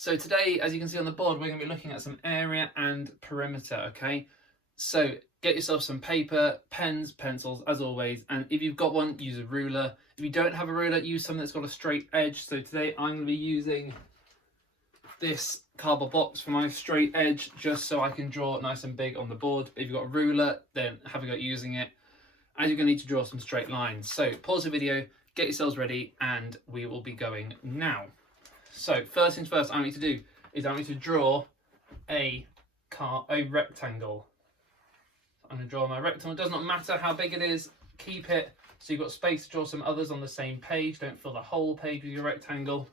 So today, as you can see on the board, we're going to be looking at some area and perimeter, okay? So get yourself some paper, pens, pencils, as always, and if you've got one, use a ruler. If you don't have a ruler, use something that's got a straight edge. So today I'm going to be using this cardboard box for my straight edge, just so I can draw nice and big on the board. If you've got a ruler, then have a go at using it. And you're going to need to draw some straight lines. So pause the video, get yourselves ready, and we will be going now. So first things first, I need to do is I need to draw a rectangle. I'm going to draw my rectangle. It does not matter how big it is, keep it so you've got space to draw some others on the same page. Don't fill the whole page with your rectangle.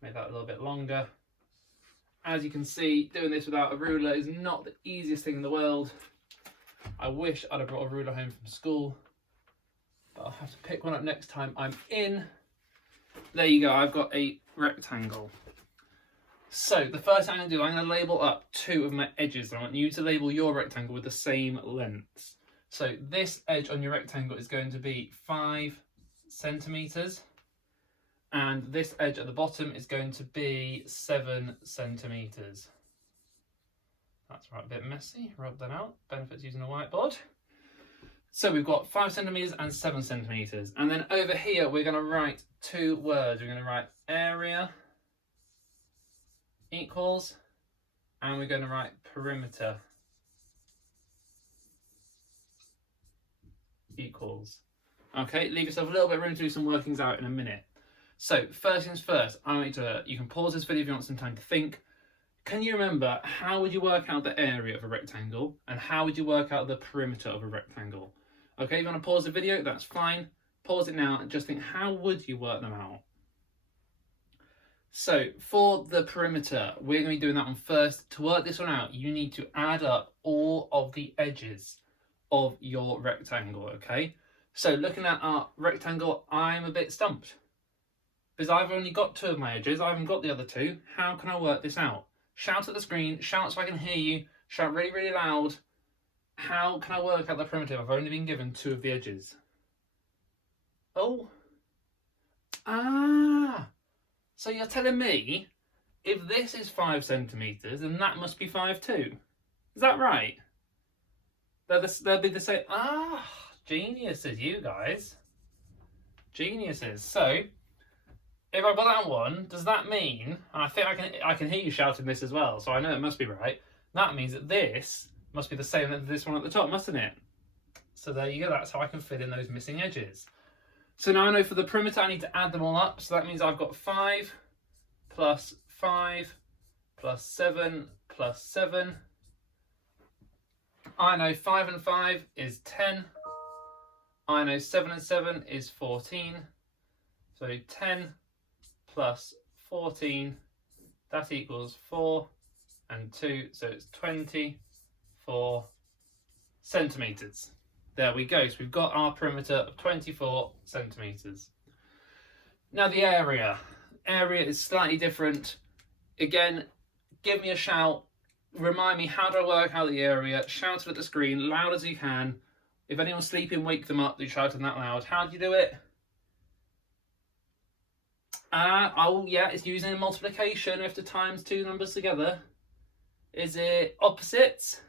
Make that a little bit longer. As you can see, doing this without a ruler is not the easiest thing in the world. I wish I'd have brought a ruler home from school, but I'll have to pick one up next time I'm in. There you go, I've got a rectangle. So the first thing I'm going to do, I'm going to label up two of my edges. I want you to label your rectangle with the same lengths. So this edge on your rectangle is going to be 5 centimetres, and this edge at the bottom is going to be 7 centimetres. That's right, a bit messy, rub that out, benefits using a whiteboard. So we've got 5 centimetres and 7 centimetres. And then over here, we're going to write two words. We're going to write area equals, and we're going to write perimeter equals. Okay, leave yourself a little bit of room to do some workings out in a minute. So first things first, I want you to, you can pause this video if you want some time to think. Can you remember, how would you work out the area of a rectangle, and how would you work out the perimeter of a rectangle? Okay, if you want to pause the video, that's fine. Pause it now and just think, how would you work them out? So for the perimeter, we're going to be doing that one first. To work this one out, you need to add up all of the edges of your rectangle, okay? So looking at our rectangle, I'm a bit stumped, because I've only got 2 of my edges. I haven't got the other 2. How can I work this out? Shout at the screen, shout so I can hear you, shout really, really loud. How can I work out the perimeter? I've only been given 2 of the edges. Oh. Ah. So you're telling me, if this is 5 centimetres, then that must be 5 too. Is that right? They'll be the same. Ah, geniuses, you guys. Geniuses. So, if I put that on 1, does that mean, and I think I can hear you shouting this as well, so I know it must be right, that means that this must be the same as this one at the top, mustn't it? So there you go, that's how I can fill in those missing edges. So now I know for the perimeter I need to add them all up, so that means I've got 5 plus 5 plus 7 plus 7. I know 5 and 5 is 10. I know 7 and 7 is 14. So 10 plus 14, that equals 4 and 2, so it's 24 centimetres. There we go, so we've got our perimeter of 24 centimetres. Now the area. Area is slightly different. Again, give me a shout, remind me, how do I work out the area? Shout it at the screen, loud as you can. If anyone's sleeping, wake them up, do shout them that loud. How do you do it? Oh yeah, it's using a multiplication. We have to times 2 numbers together. Is it opposites?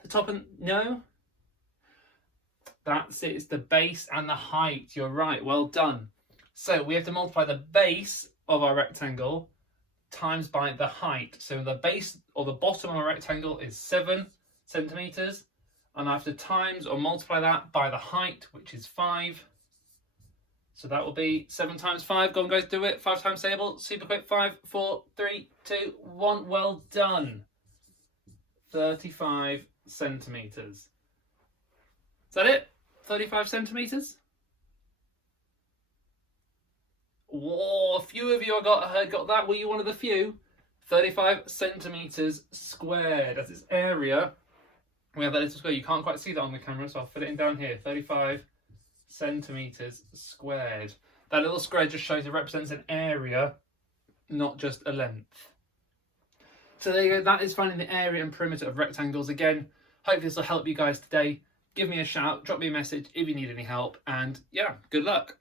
The top and no? That's it, it's the base and the height. You're right, well done. So we have to multiply the base of our rectangle times by the height. So the base or the bottom of our rectangle is 7 centimetres. And I have to times or multiply that by the height, which is 5. So that will be 7 times 5. Go on, guys, do it. 5 times table. Super quick. 5, 4, 3, 2, 1. Well done. 35 centimetres. Is that it? 35 centimetres? Whoa, a few of you got that. Were you one of the few? 35 centimetres squared. That's its area. We have that little square. You can't quite see that on the camera, so I'll fit it in down here. 35 centimetres squared. That little square just shows it represents an area, not just a length. So there you go. That is finding the area and perimeter of rectangles. Again, hopefully this will help you guys today. Give me a shout, drop me a message if you need any help, and yeah, good luck.